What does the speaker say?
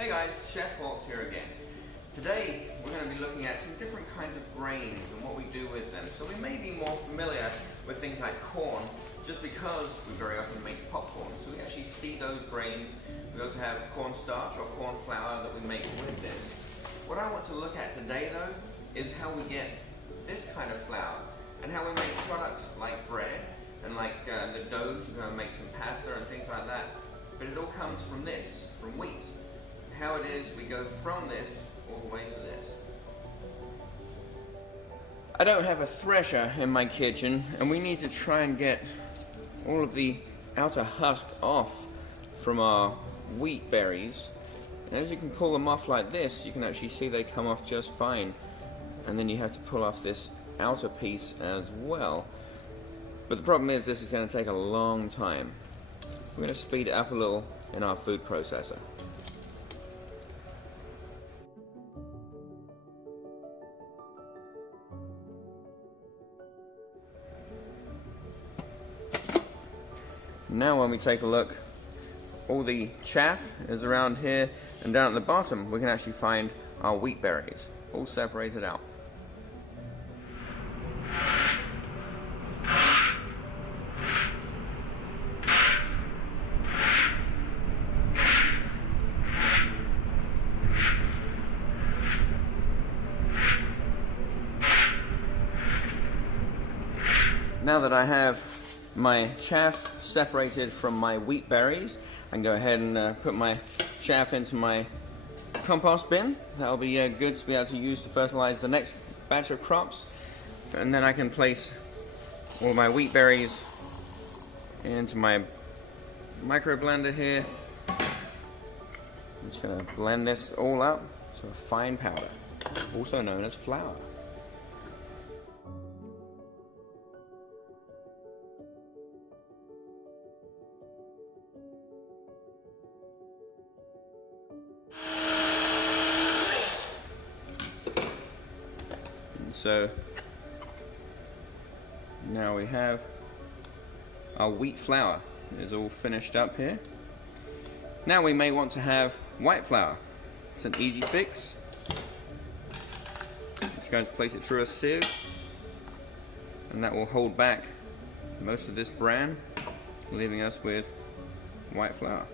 Hey guys, Chef Waltz here again. Today we're going to be looking at some different kinds of grains and what we do with them. So we may be more familiar with things like corn just because we very often make popcorn. So we actually see those grains. We also have cornstarch or corn flour that we make with this. What I want to look at today though is how we get this kind of flour and how we make products like bread and like the doughs. We're going to make some pasta and things like that. But it all comes from this, from wheat. How it is we go from this all the way to this. I don't have a thresher in my kitchen, and we need to try and get all of the outer husk off from our wheat berries. And as you can pull them off like this, you can actually see they come off just fine. And then you have to pull off this outer piece as well. But the problem is this is going to take a long time. We're going to speed it up a little in our food processor. Now when we take a look, all the chaff is around here, and down at the bottom we can actually find our wheat berries, all separated out. Now that I have my chaff separated from my wheat berries, I can go ahead and put my chaff into my compost bin. That'll be good to be able to use to fertilize the next batch of crops. And then I can place all my wheat berries into my micro blender here. I'm just going to blend this all up to a fine powder, also known as flour. So now we have our wheat flour is all finished up here. Now we may want to have white flour. It's an easy fix. Just going to place it through a sieve, and that will hold back most of this bran, leaving us with white flour.